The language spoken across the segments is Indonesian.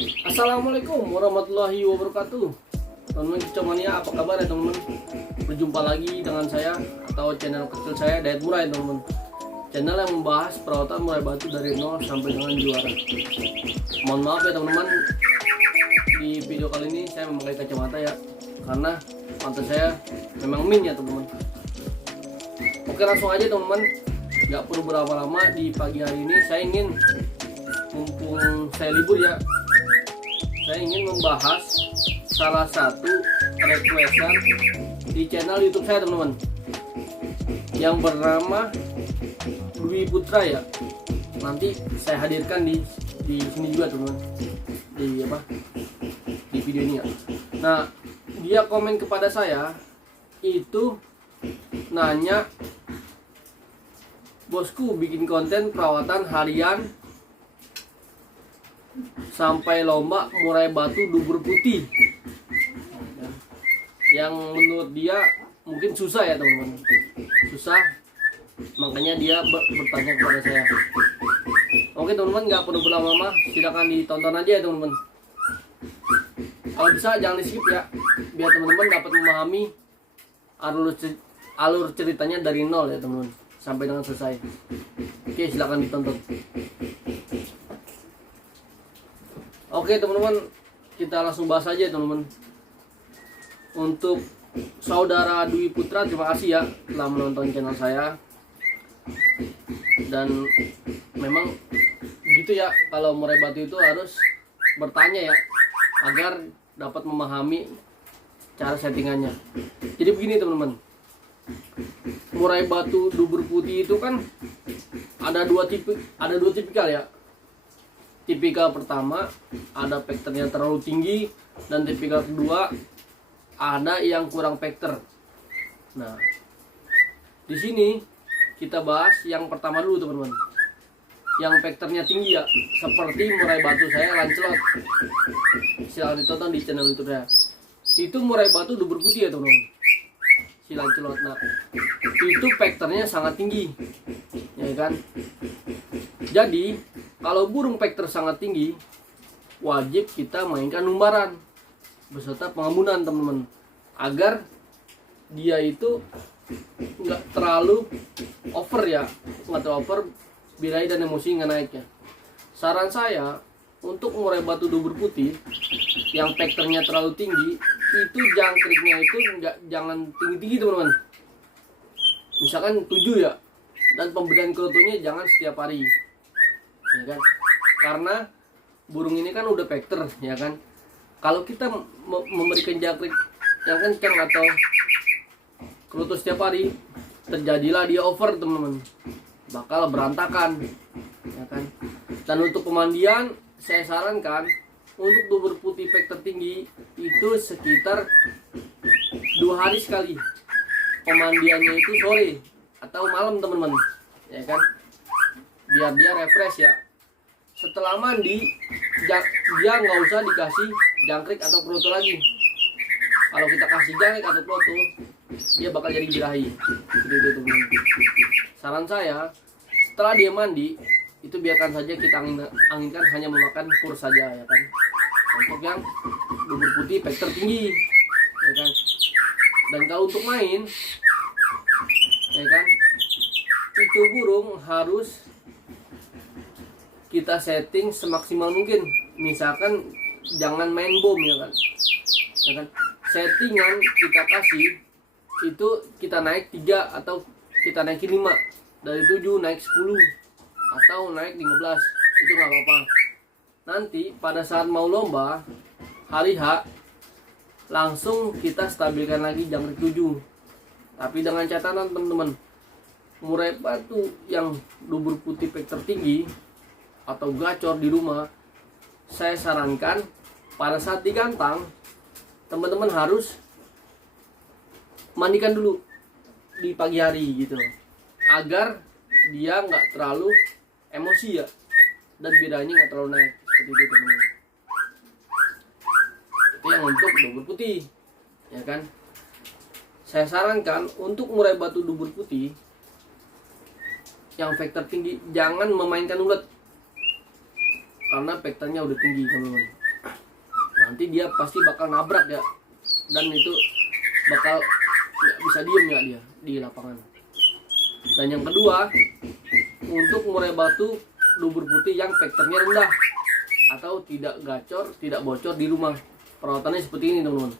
Assalamualaikum warahmatullahi wabarakatuh. Teman-teman Kicomania, apa kabar ya teman-teman? Berjumpa lagi dengan saya atau channel kecil saya, Dayat Murai teman-teman. Channel yang membahas perawatan murai batu dari nol sampai dengan juara. Mohon maaf ya teman-teman, di video kali ini saya memakai kacamata ya, karena mata saya memang min ya teman-teman. Oke, langsung aja teman-teman, nggak perlu berapa lama. Di pagi hari ini saya ingin, mumpung saya libur ya, saya ingin membahas salah satu requestan di channel YouTube saya teman-teman, yang bernama Dwi Putra ya. Nanti saya hadirkan di sini juga teman-teman, di video ini ya. Nah, dia komen kepada saya itu nanya, bosku bikin konten perawatan harian sampai lomba murai batu dubur putih, yang menurut dia mungkin susah ya teman-teman, susah, makanya dia bertanya kepada saya. Oke teman-teman, nggak perlu berlama-lama, silakan ditonton aja ya teman-teman. Kalau bisa jangan di skip ya, biar teman-teman dapat memahami alur ceritanya dari nol ya teman-teman sampai dengan selesai. Oke, silakan ditonton. Oke teman-teman, kita langsung bahas aja teman-teman. Untuk saudara Dwi Putra, terima kasih ya telah menonton channel saya. Dan memang gitu ya, kalau murai batu itu harus bertanya ya, agar dapat memahami cara settingannya. Jadi begini teman-teman, murai batu dubur putih itu kan ada dua tipikal ya. Tipikal pertama ada vektornya terlalu tinggi, dan tipikal kedua ada yang kurang vektor. Nah, di sini kita bahas yang pertama dulu teman-teman, yang vektornya tinggi ya, seperti murai batu saya Lancelot. Silahkan ditonton di channel YouTube saya. Itu murai batu dubur putih ya teman-teman, si Lancelot. Nah, itu vektornya sangat tinggi, ya kan? Jadi kalau burung vektor sangat tinggi, wajib kita mainkan lumbaran beserta pengambunan teman-teman, agar dia itu nggak terlalu over ya, nggak terlalu over birahi dan emosi nggak naik ya. Saran saya untuk murai batu dubur putih yang vektornya terlalu tinggi, itu jangkriknya itu jangan tinggi-tinggi teman-teman. Misalkan 7 ya, dan pemberian kerutunya jangan setiap hari, ya kan? Karena burung ini kan udah vektor, ya kan? Kalau kita memberikan jangkrik yang kencang atau kerutu setiap hari, terjadilah dia over teman-teman, bakal berantakan, ya kan? Dan untuk pemandian, saya sarankan untuk dubur putih vektor tinggi itu sekitar 2 hari sekali. Pemandiannya itu sore atau malam teman-teman, ya kan? Biar dia refresh ya. Setelah mandi, dia nggak usah dikasih jangkrik atau kerutu lagi. Kalau kita kasih jangkrik atau kerutu, dia bakal jadi birahi. Itu teman-teman. Saran saya, setelah dia mandi, itu biarkan saja kita anginkan, hanya memakan pur saja, ya kan? Untuk yang dubur putih vektor tinggi, ya kan? Dan kalau untuk main, ya kan, itu burung harus kita setting semaksimal mungkin. Misalkan jangan main bom, ya kan? Ya kan? Settingan kita kasih itu kita naik 3 atau kita naikin 5, dari 7 naik 10 atau naik 15, itu nggak apa-apa. Nanti pada saat mau lomba hari H, langsung kita stabilkan lagi jangkrik 7. Tapi dengan catatan teman-teman, murai batu yang dubur putih vektor tinggi atau gacor di rumah, saya sarankan pada saat digantang, teman-teman harus mandikan dulu di pagi hari gitu, agar dia nggak terlalu emosi ya, dan birahinya nggak terlalu naik, seperti itu teman-teman. Itu yang untuk dubur putih, ya kan? Saya sarankan untuk murai batu dubur putih yang vektor tinggi, jangan memainkan ulet, karena vektornya udah tinggi teman-teman. nanti dia pasti bakal nabrak ya, dan itu bakal nggak bisa diem ya dia di lapangan. Dan yang kedua, untuk murai batu dubur putih yang vektornya rendah atau tidak gacor, tidak bocor di rumah, perawatannya seperti ini teman-teman.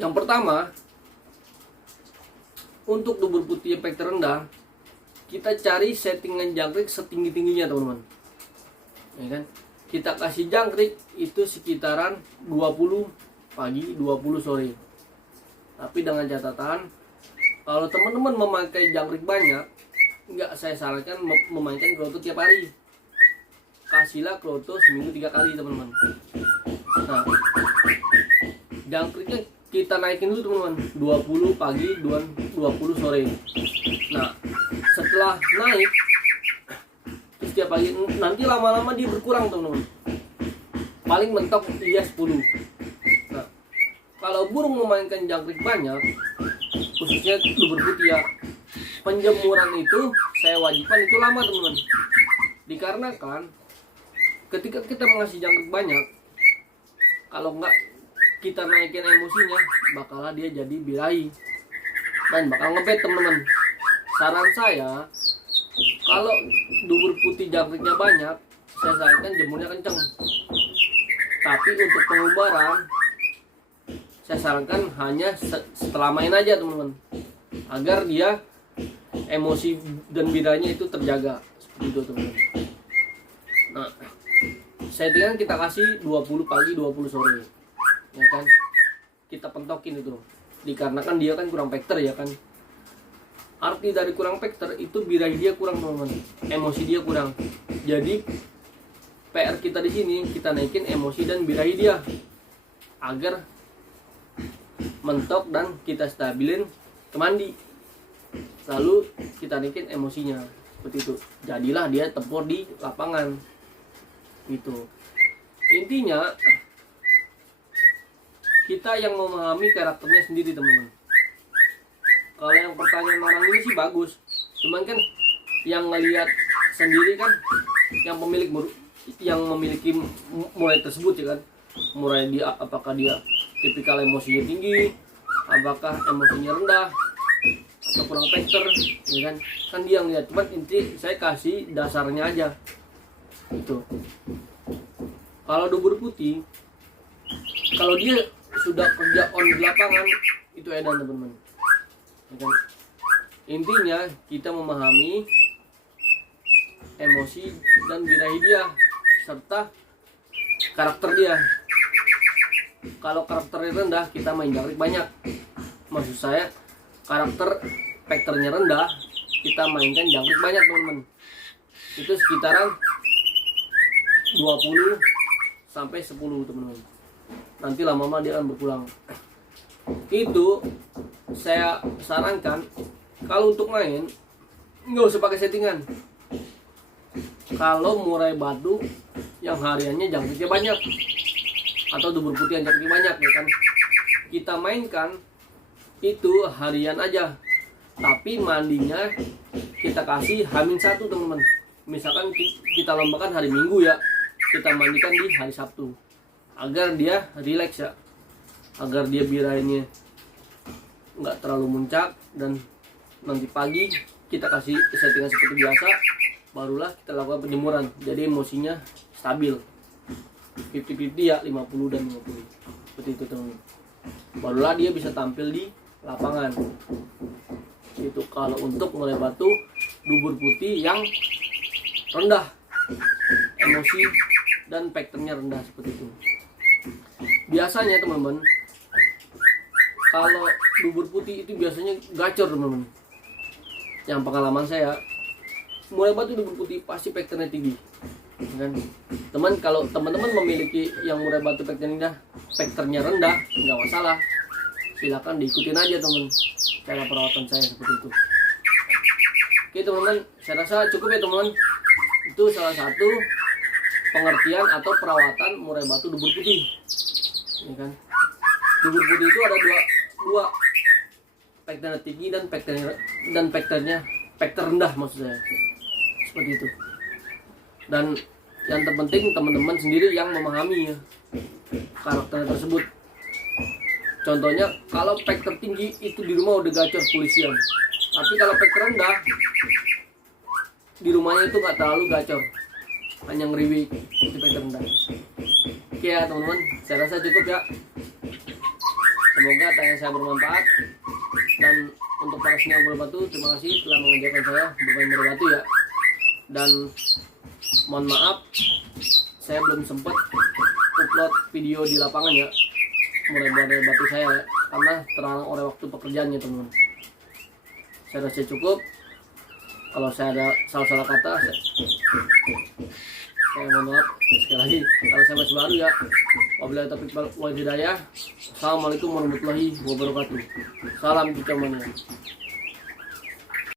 Yang pertama, untuk dubur putih yang vektor rendah, kita cari settingan jangkrik setinggi-tingginya teman-teman, ya kan. Kita kasih jangkrik itu sekitaran 20 pagi 20 sore. Tapi dengan catatan, kalau teman-teman memakai jangkrik banyak, nggak saya sarankan memainkan kroto tiap hari. Kasihlah kroto seminggu 3 kali teman-teman. Nah, jangkriknya kita naikin dulu teman-teman, 20 pagi 20 sore. Nah, setelah naik setiap pagi, nanti lama-lama dia berkurang teman-teman. Paling mentok dia 10. Nah, kalau burung memainkan jangkrik banyak, khususnya dubur putih ya, penjemuran itu saya wajibkan itu lama teman-teman. Dikarenakan ketika kita mengasih jangkrik banyak, kalau enggak kita naikin emosinya, bakalah dia jadi birahi dan bakal ngebet teman-teman. Saran saya, kalau dubur putih jangkriknya banyak, saya sarankan jemurnya kenceng. Tapi untuk pengubaran, saya sarankan hanya setelah main aja teman-teman, agar dia emosi dan bidanya itu terjaga seperti itu teman-teman. Nah, settingan kita kasih 20 pagi 20 sore, ya kan. Kita pentokin itu, dikarenakan dia kan kurang vektor ya kan. Arti dari kurang vektor itu birahi dia kurang teman-teman, emosi dia kurang. Jadi PR kita di sini, kita naikin emosi dan birahi dia agar mentok dan kita stabilin ke mandi. Lalu kita naikin emosinya seperti itu. Jadilah dia tempur di lapangan. Gitu. Intinya kita yang memahami karakternya sendiri teman-teman. Kalau yang pertanyaan orang ini sih bagus, cuman kan yang ngelihat sendiri kan yang memiliki murai tersebut ya kan. Murai dia, apakah dia tipikal emosinya tinggi, apakah emosinya rendah, atau kurang vektor, ya kan. Kan dia yang lihat, cuman inti saya kasih dasarnya aja. Itu. Kalau dubur putih, kalau dia sudah kerja on di lapangan, itu edan teman-teman. Ya kan? Intinya kita memahami emosi dan birahi dia serta karakter dia. Kalau karakternya rendah, kita main jangkrik banyak. Maksud saya, karakter vektornya rendah, kita mainkan jangkrik banyak teman-teman. Itu sekitaran 20 sampai 10 teman-teman. Nanti lama-lama dia akan berkurang. Itu saya sarankan, kalau untuk main nggak usah pakai settingan. Kalau murai batu yang hariannya jangkriknya banyak, atau dubur putih yang jangkriknya banyak ya kan, kita mainkan itu harian aja. Tapi mandinya kita kasih H-1 teman-teman. Misalkan kita lombakan hari Minggu ya, kita mandikan di hari Sabtu agar dia rileks ya, agar dia birahinya nggak terlalu muncak. Dan nanti pagi kita kasih settingan seperti biasa, barulah kita lakukan penjemuran. Jadi emosinya stabil 50-50 ya, 50 dan 50 seperti itu teman-teman. Barulah dia bisa tampil di lapangan. Itu kalau untuk murai batu dubur putih yang rendah emosi dan vektornya rendah seperti itu. Biasanya teman-teman, kalau dubur putih itu biasanya gacor teman-teman. Yang pengalaman saya, murai batu dubur putih pasti vektornya tinggi, kan? Teman, kalau teman-teman memiliki yang murai batu vektornya rendah, nggak masalah, silakan diikutin aja teman cara perawatan saya seperti itu. Oke teman-teman, saya rasa cukup ya teman-teman. Itu salah satu pengertian atau perawatan murai batu dubur putih, ya kan? Dubur putih itu ada dua vektornya tinggi dan vektor rendah maksud saya, seperti itu. Dan Yang terpenting teman-teman sendiri yang memahami ya karakter tersebut. Contohnya kalau pack tertinggi itu di rumah udah gacor polisian, tapi kalau pack terendah di rumahnya itu nggak terlalu gacor, hanya ngeriwik. Itu pack terendah. Oke ya teman-teman, saya rasa cukup ya. Semoga tanya saya bermanfaat. Dan untuk para senior berbatu, terima kasih telah mengajarkan saya bermain berbatu ya. Dan mohon maaf, saya belum sempat upload video di lapangan ya, mulai batu saya ya, karena terhalang oleh waktu pekerjaannya teman-teman. Saya rasa cukup. Kalau saya ada salah-salah kata, saya mohon maaf sekali lagi. Kalau saya masih baru ya. Wabillahi taufiq wal hidayah. Assalamualaikum warahmatullahi wabarakatuh. Salam kicau mania.